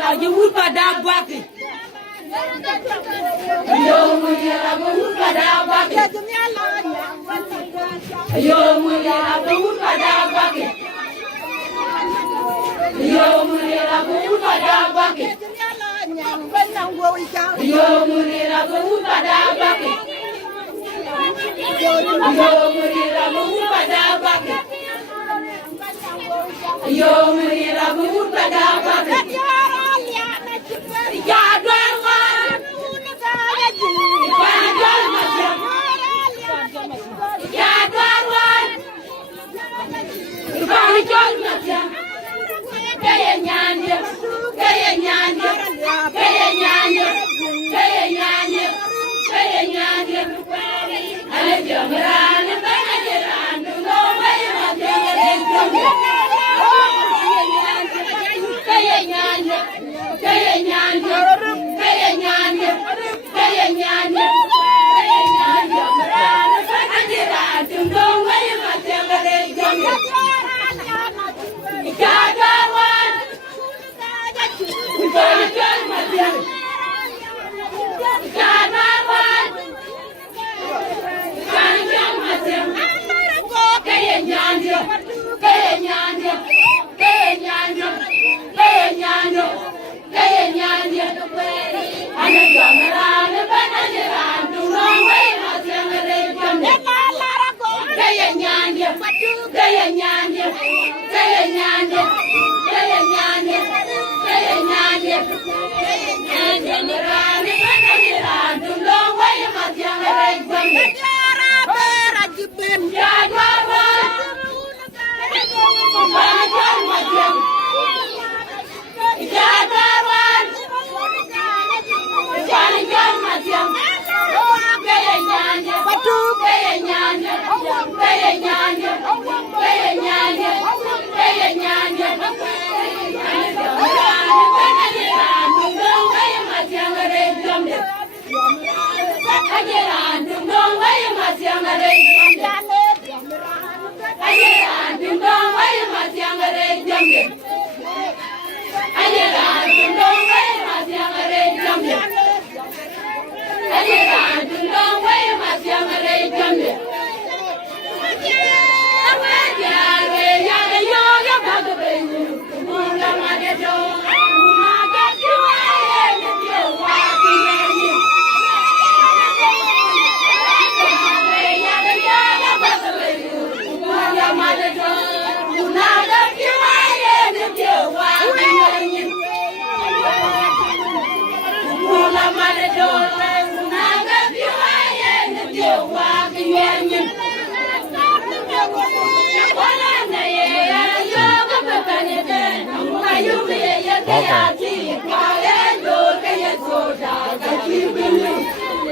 Yo you would but that bucket. Yo, Mulia, would but that bucket. Yo, Mulia, would but that bucket. Yo, Mulia, would but that bucket. Yo, Mulia, would but that bucket. Yo, Mulia, would but that bucket. Yo, Mulia, would but that bucket.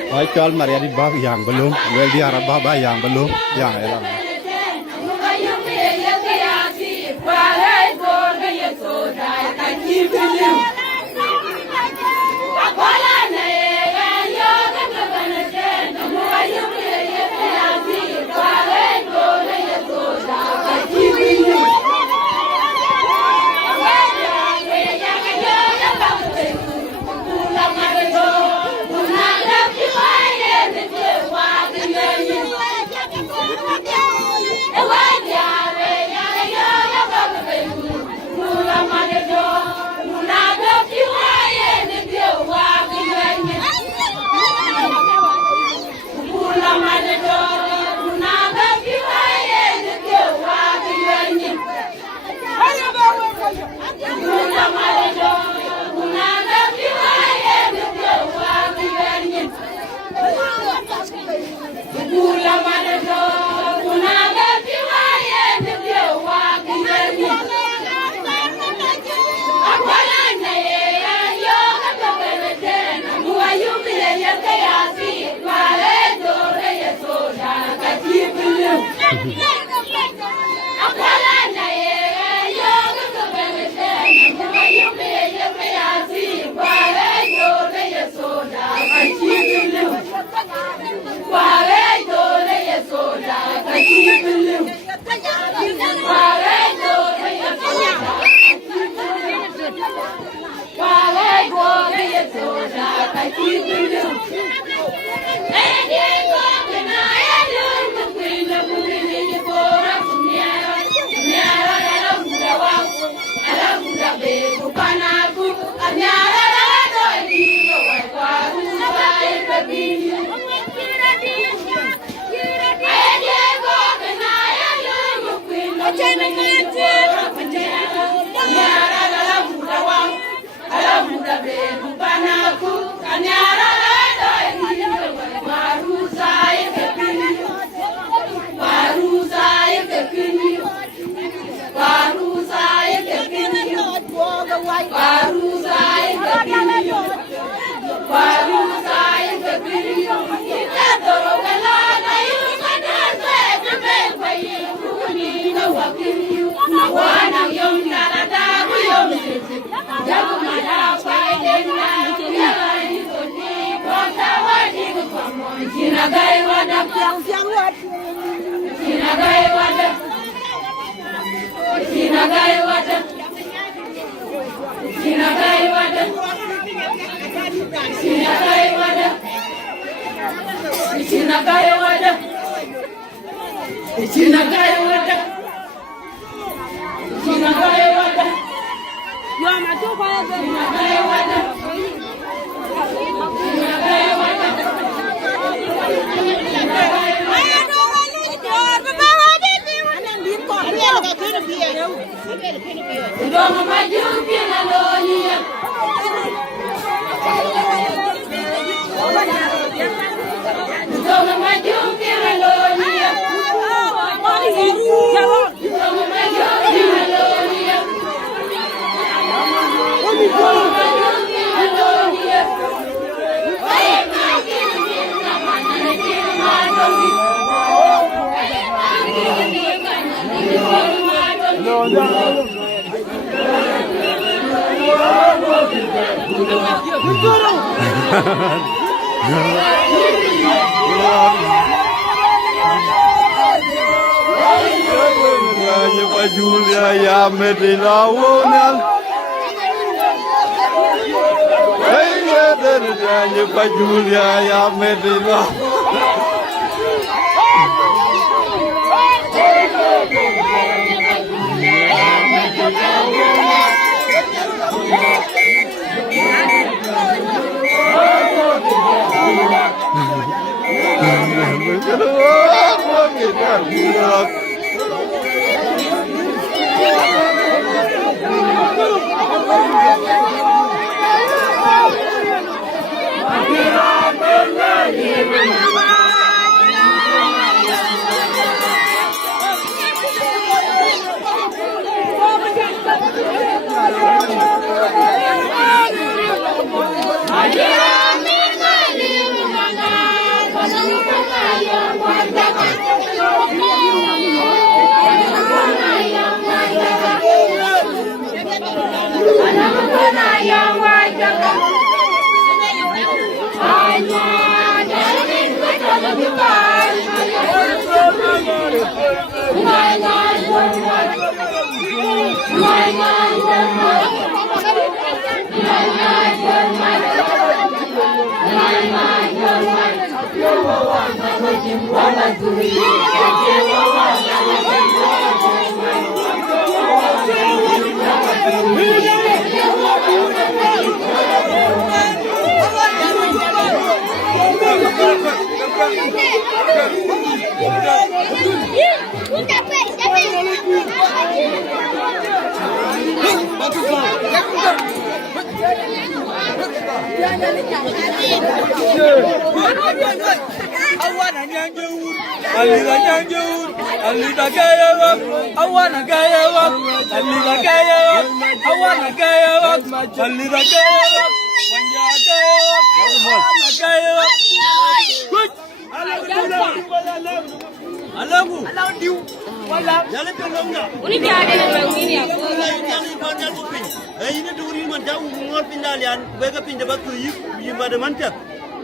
Ay kal Maria di bab yang belum, well di Arab bab yang belum, yang elang. Wow. Julia ya medina wonal hey ya pa Julia ya medina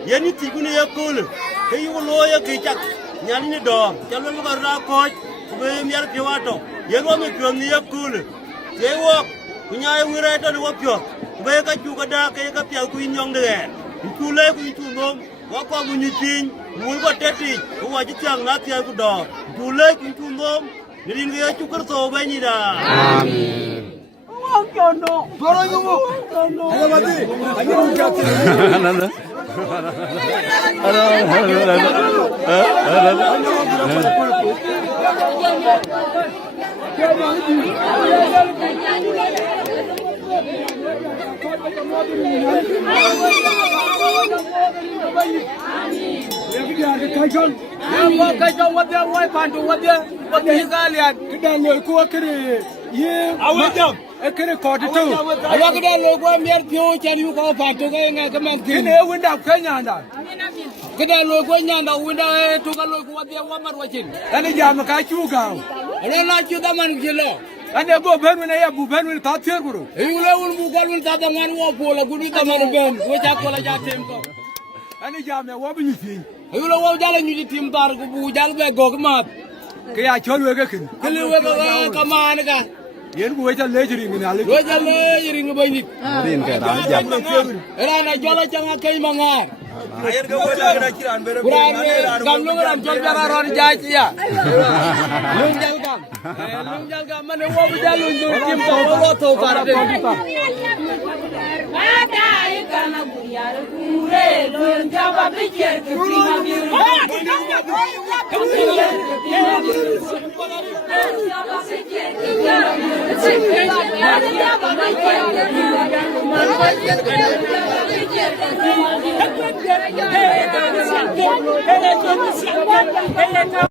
yani tigune ya kole kayi wo ya kichak nyani ne do jalo mo ra ko be miar piwato yero me pyo ni ya kole yewo kunya wire to wo pyo be ka ju ka da ka pya ku nyong de chu le ku chu nom wa ko mu ni tin mu ko teti ko wa ji tiang na tiang ku do chu le ku chu nom ni ngi chu kar so ba ni da amen no doro yo no ala mati ayi mu jati nanda ekere kodi tu awagda logo mier pio chan yu ko pato ga nga ka man kin e winda kenya nda kida logo nyanda winda to ga logo wadya wa mar wachin ani jam ka chu ga ala la chu da man gilo ande bo ben ne ya bu ben ta tier guru e wule wul bu gal wul ta da man wo pola gudu da man ben wo ja ko la ja tem ko ani jam ya wo bi ni fi e wule wo jala ñu di tim tar ko bu jal be gog mat ke ya chol we ga kin ke le we ga ka man ga yen bu wajal lejiri ngi ali wajal lejiri ngi bay nit rin ka da jam era na jola janga kay mangar ayer ga wala ga kiran bere gam lu ngi jol jara ron jaay ci ya lu jal gam mané wo bu jalu ñu tim to wo to far de ada ikana buyar kure lon jaba bijer kima biru Hey,